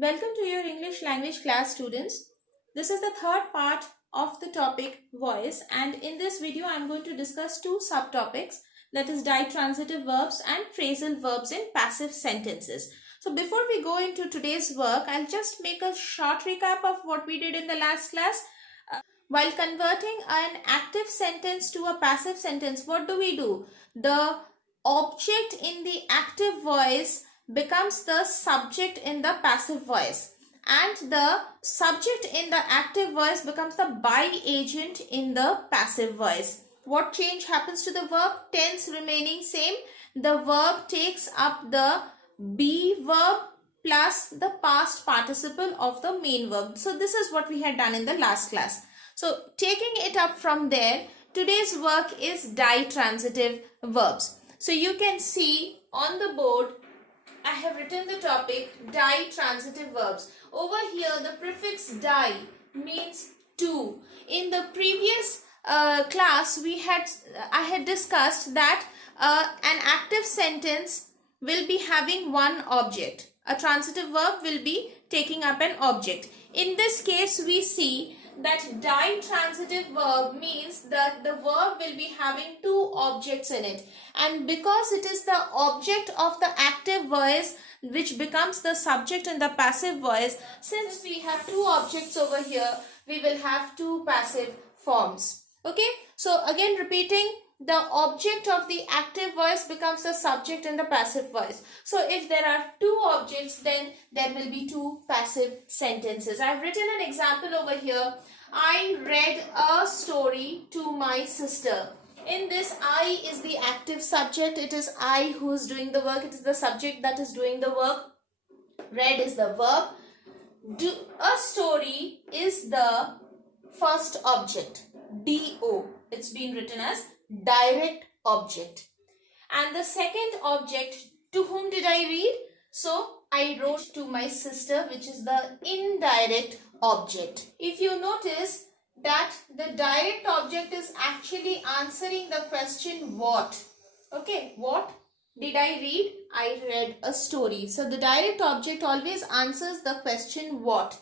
Welcome to your English language class, students. This is the third part of the topic voice, and in this video I am going to discuss two subtopics, that is ditransitive verbs and phrasal verbs in passive sentences. So before we go into today's work, I'll just make a short recap of what we did in the last class. While converting an active sentence to a passive sentence, what do? The object in the active voice becomes the subject in the passive voice, and the subject in the active voice becomes the by agent in the passive voice. What change happens to the verb? Tense remaining same. The verb takes up the be verb plus the past participle of the main verb. So this is what we had done in the last class. So taking it up from there, today's work is ditransitive verbs. So you can see on the board, I have written the topic ditransitive verbs. Over here, the prefix di means to. In the previous class, I had discussed that an active sentence will be having one object. A transitive verb will be taking up an object. In this case, we see that ditransitive verb means that the verb will be having two objects in it, and because it is the object of the active voice which becomes the subject in the passive voice, since we have two objects over here, we will have two passive forms. Okay, so again repeating, the object of the active voice becomes the subject in the passive voice. So if there are two objects, then there will be two passive sentences. I have written an example over here. I read a story to my sister. In this, I is the active subject. It is I who is doing the work. It is the subject that is doing the work. Read is the verb. A story is the first object. D-O. It's been written as direct object. And the second object, to whom did I read? So I wrote to my sister, which is the indirect object. If you notice that the direct object is actually answering the question what. Okay, what did I read? I read a story. So the direct object always answers the question what,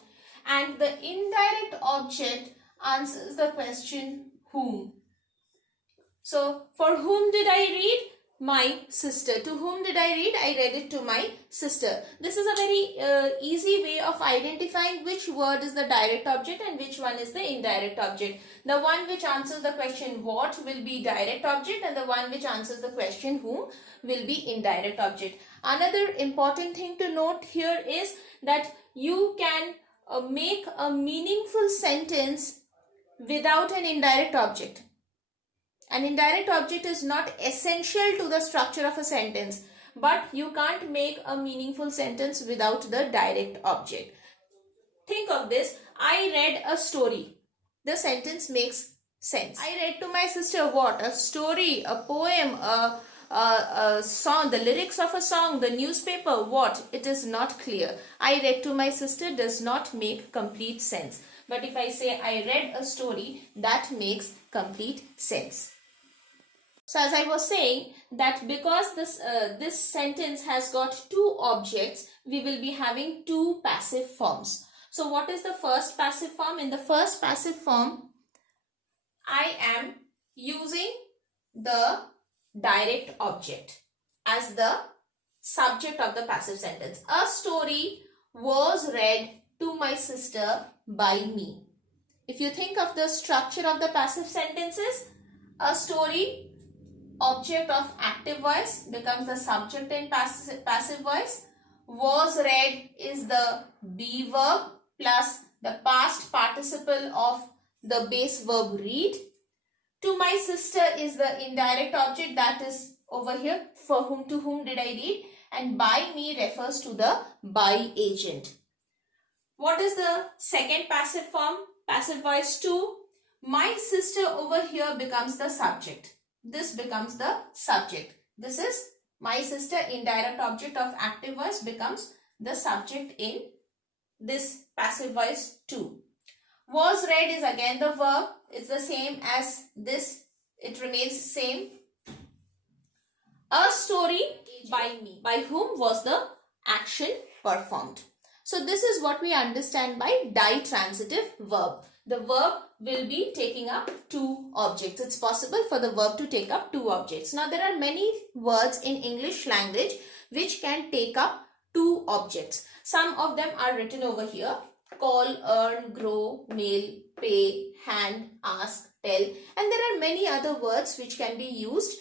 and the indirect object answers the question whom. So, for whom did I read? My sister. To whom did I read? I read it to my sister. This is a very easy way of identifying which word is the direct object and which one is the indirect object. The one which answers the question what will be direct object, and the one which answers the question whom will be indirect object. Another important thing to note here is that you can make a meaningful sentence without an indirect object. An indirect object is not essential to the structure of a sentence, but you can't make a meaningful sentence without the direct object. Think of this. I read a story. The sentence makes sense. I read to my sister what? A story, a poem, a song, the lyrics of a song, the newspaper, what? It is not clear. I read to my sister does not make complete sense. But if I say I read a story, that makes complete sense. So as I was saying, that because this sentence has got two objects, we will be having two passive forms. So what is the first passive form? In the first passive form, I am using the direct object as the subject of the passive sentence. A story was read to my sister by me. If you think of the structure of the passive sentences, a story, object of active voice, becomes the subject in passive voice. Was read is the be verb plus the past participle of the base verb read. To my sister is the indirect object, that is over here, for whom, to whom did I read, and by me refers to the by agent. What is the second passive form? Passive voice 2. My sister over here becomes the subject. This becomes the subject. This is my sister, indirect object of active voice, becomes the subject in this passive voice 2. Was read is again the verb. It's the same as this. It remains same. A story by me. By whom was the action performed. So this is what we understand by ditransitive verb. The verb will be taking up two objects. It's possible for the verb to take up two objects. Now there are many words in English language which can take up two objects. Some of them are written over here. Call, earn, grow, mail, pay, hand, ask, tell. And there are many other words which can be used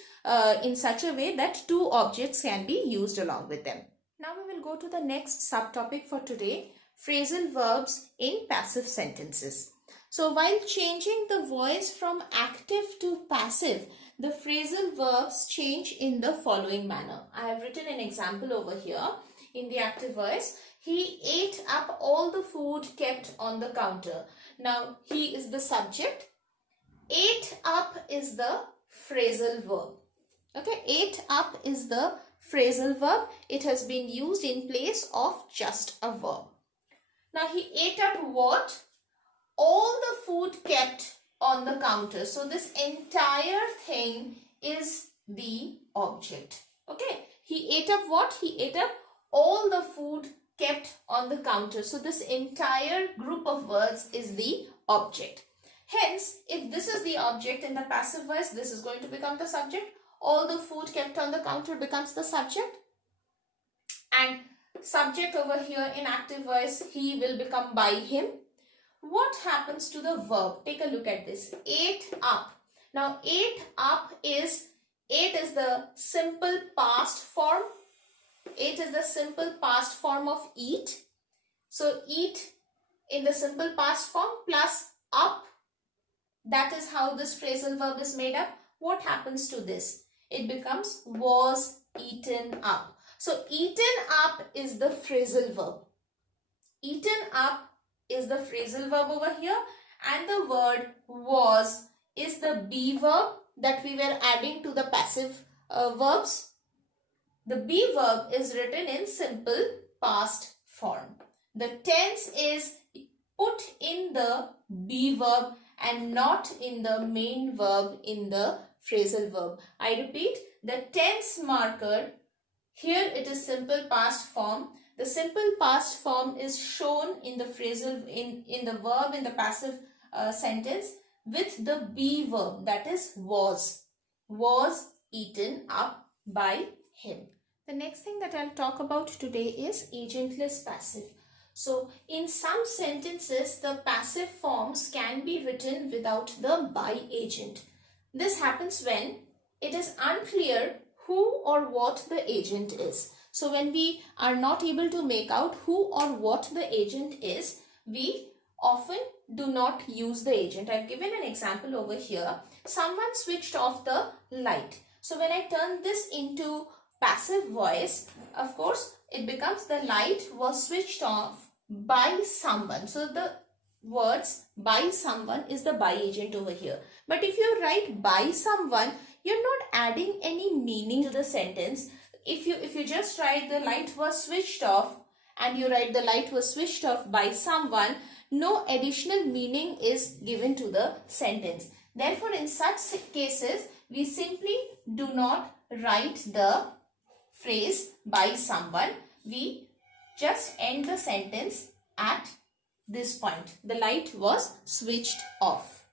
in such a way that two objects can be used along with them. Now we will go to the next subtopic for today, phrasal verbs in passive sentences. So while changing the voice from active to passive, the phrasal verbs change in the following manner. I have written an example over here. In the active voice, he ate up all the food kept on the counter. Now, he is the subject. Ate up is the phrasal verb. Okay, ate up is the phrasal verb. It has been used in place of just a verb. Now, he ate up what? All the food kept on the counter. So, this entire thing is the object. Okay, he ate up what? He ate up all the food kept on the counter. So this entire group of words is the object. Hence, if this is the object in the passive voice, this is going to become the subject. All the food kept on the counter becomes the subject. And subject over here in active voice, he will become by him. What happens to the verb? Take a look at this. Ate up. Now, ate is the simple past form. Ate is the simple past form of eat. So, eat in the simple past form plus up. That is how this phrasal verb is made up. What happens to this? It becomes was eaten up. So, eaten up is the phrasal verb. Eaten up is the phrasal verb over here. And the word was is the be verb that we were adding to the passive verbs. The be verb is written in simple past form. The tense is put in the be verb and not in the main verb in the phrasal verb. I repeat, the tense marker, here it is simple past form. The simple past form is shown in the phrasal, in the verb in the passive sentence with the be verb, that is was eaten up by him. The next thing that I'll talk about today is agentless passive. So, in some sentences, the passive forms can be written without the by agent. This happens when it is unclear who or what the agent is. So, when we are not able to make out who or what the agent is, we often do not use the agent. I've given an example over here. Someone switched off the light. So, when I turn this into passive voice, of course, it becomes the light was switched off by someone. So, the words by someone is the by agent over here. But if you write by someone, you're not adding any meaning to the sentence. If you just write the light was switched off and you write the light was switched off by someone, no additional meaning is given to the sentence. Therefore, in such cases, we simply do not write the phrase by someone. We just end the sentence at this point. The light was switched off.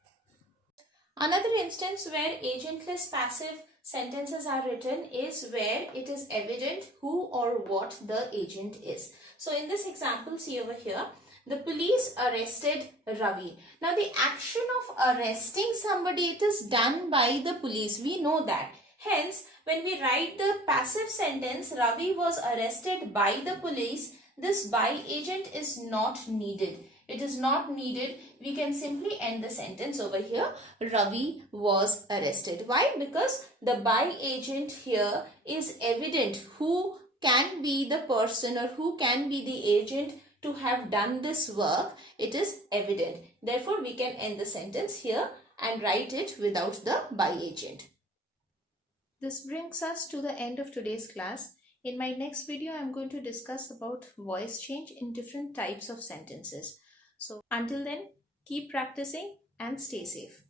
Another instance where agentless passive sentences are written is where it is evident who or what the agent is. So in this example, see over here, the police arrested Ravi. Now the action of arresting somebody, it is done by the police. We know that. Hence, when we write the passive sentence, Ravi was arrested by the police, this by agent is not needed. It is not needed. We can simply end the sentence over here. Ravi was arrested. Why? Because the by agent here is evident. Who can be the person or who can be the agent to have done this work? It is evident. Therefore, we can end the sentence here and write it without the by agent. This brings us to the end of today's class. In my next video, I am going to discuss about voice change in different types of sentences. So until then, keep practicing and stay safe.